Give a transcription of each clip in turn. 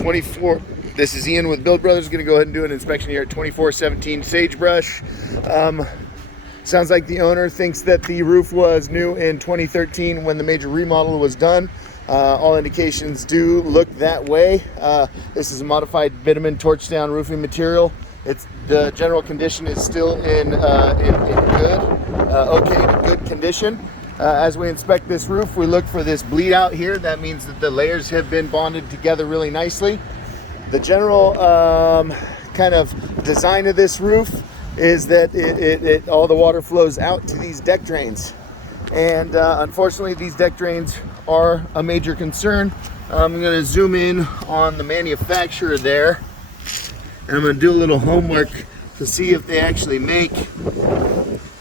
24. This is Ian with Build Brothers. Going to go ahead and do an inspection here at 2417 Sagebrush. Sounds like the owner thinks that the roof was new in 2013 when the major remodel was done. All indications do look that way. This is a modified bitumen torch down roofing material. The general condition is still in good, okay to good condition. As we inspect this roof, we look for this bleed out here. That means that the layers have been bonded together really nicely. The general kind of design of this roof is that all the water flows out to these deck drains. And unfortunately, these deck drains are a major concern. I'm going to zoom in on the manufacturer there, and I'm going to do a little homework to see if they actually make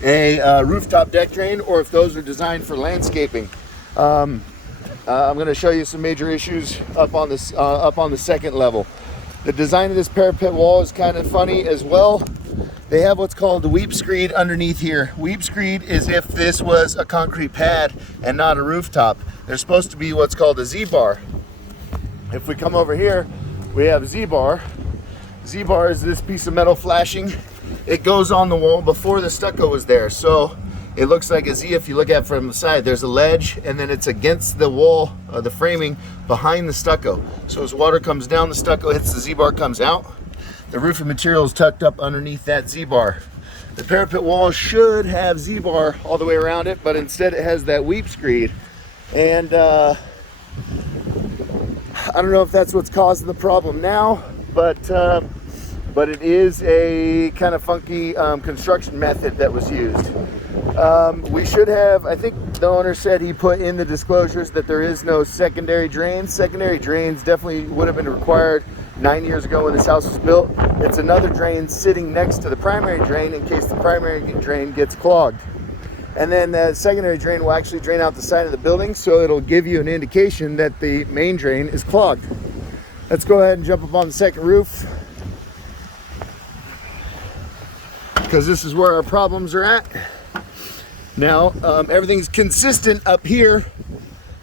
a rooftop deck drain or if those are designed for landscaping. I'm going to show you some major issues up on the second level. The design of this parapet wall is kind of funny as well. They have what's called the weep screed underneath here. Weep screed is if this was a concrete pad and not a rooftop. There's supposed to be what's called a Z-bar. If we come over here, we have Z-bar. Z-bar is this piece of metal flashing. It goes on the wall before the stucco was there. So it looks like a Z if you look at it from the side. There's a ledge and then it's against the wall, the framing behind the stucco. So as water comes down, the stucco hits the Z-bar, comes out. The roofing material is tucked up underneath that Z-bar. The parapet wall should have Z-bar all the way around it, but instead it has that weep screed. And I don't know if that's what's causing the problem now, but it is a kind of funky construction method that was used. We should have, I think the owner said he put in the disclosures that there is no secondary drains. Secondary drains definitely would have been required 9 years ago when this house was built. It's another drain sitting next to the primary drain in case the primary drain gets clogged. And then the secondary drain will actually drain out the side of the building, so it'll give you an indication that the main drain is clogged. Let's go ahead and jump up on the second roof, because this is where our problems are at. Now, everything's consistent up here,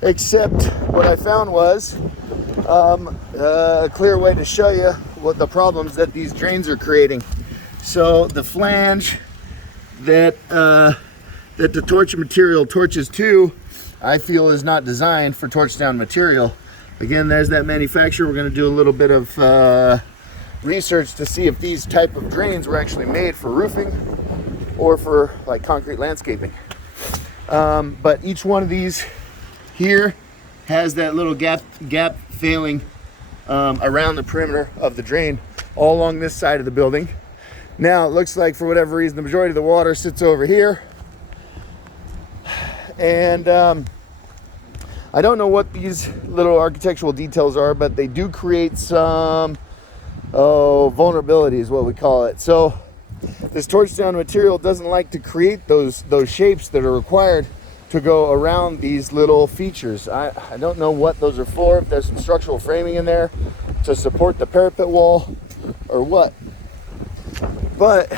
except what I found was a clear way to show you what the problems that these drains are creating. So the flange that the torch material torches to, I feel is not designed for torch down material. Again, there's that manufacturer. We're going to do a little bit of research to see if these type of drains were actually made for roofing or for like concrete landscaping. But each one of these here has that little gap failing around the perimeter of the drain all along this side of the building. Now it looks like for whatever reason the majority of the water sits over here, and I don't know what these little architectural details are, but they do create some vulnerability is what we call it. So this torch down material doesn't like to create those shapes that are required to go around these little features. I don't know what those are for, if there's some structural framing in there to support the parapet wall or what. But